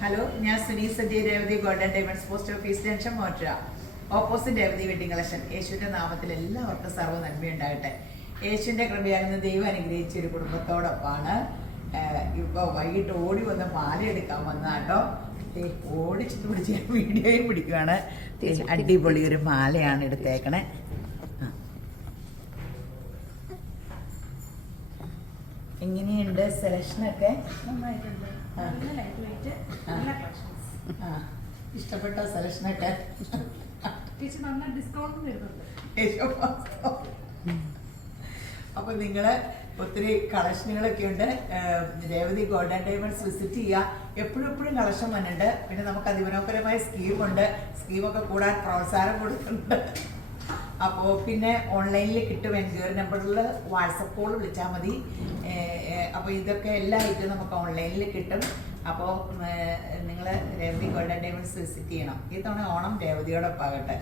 Hello, ഞാൻ Suni Sajay, Revathi golden diamonds, post office junction, മോട്ര, opposite Revathi wedding collection. യേശുവിന്റെ നാമത്തിൽ എല്ലാവർക്കും സർവ്വ നന്മയുണ്ടാകട്ടെ. യേശുവിന്റെ കൃപയാകുന്ന ദൈവം അനുഗ്രഹിച്ച ഒരു കുടുംബത്തോടൊപ്പമാണ്. ഇപ്പൊ വൈകിട്ട് ഓടി വന്ന് മാല എടുക്കാൻ വന്നാട്ടോ. ഓടിച്ചിട്ട് പിടിച്ച് വീഡിയോയും പിടിക്കുകയാണ്. അടിപൊളി ഒരു മാലയാണ് എടുത്തേക്കണേ. എങ്ങനെയുണ്ട് സെലക്ഷനൊക്കെ? ഇഷ്ടപ്പെട്ട സെലക്ഷനൊക്കെ? അപ്പൊ നിങ്ങള് ഒത്തിരി കളക്ഷനുകളൊക്കെ ഉണ്ട്. രേവതി ഗോൾഡൻ ഡയമണ്ട്സ് വിസിറ്റ് ചെയ്യുക. എപ്പോഴും കളക്ഷൻ വന്നിട്ടുണ്ട്. പിന്നെ നമുക്ക് അതിമനോഹരമായ സ്കീമുണ്ട്. സ്കീമൊക്കെ കൂടാൻ പ്രോത്സാഹനം കൊടുക്കുന്നുണ്ട്. അപ്പോൾ പിന്നെ ഓൺലൈനിൽ കിട്ടും. എൻക്വയറി നമ്പറിൽ വാട്സപ്പ് കോൾ വിളിച്ചാൽ മതി. അപ്പോൾ ഇതൊക്കെ എല്ലാ ഐറ്റവും നമുക്ക് ഓൺലൈനിൽ കിട്ടും. അപ്പോൾ നിങ്ങൾ രേവതി ഗോൾഡൻ ഡയമണ്ട്സ് വിസിറ്റ് ചെയ്യണം. ഈ തവണ ഓണം രേവതിയോടൊപ്പം ആകട്ടെ.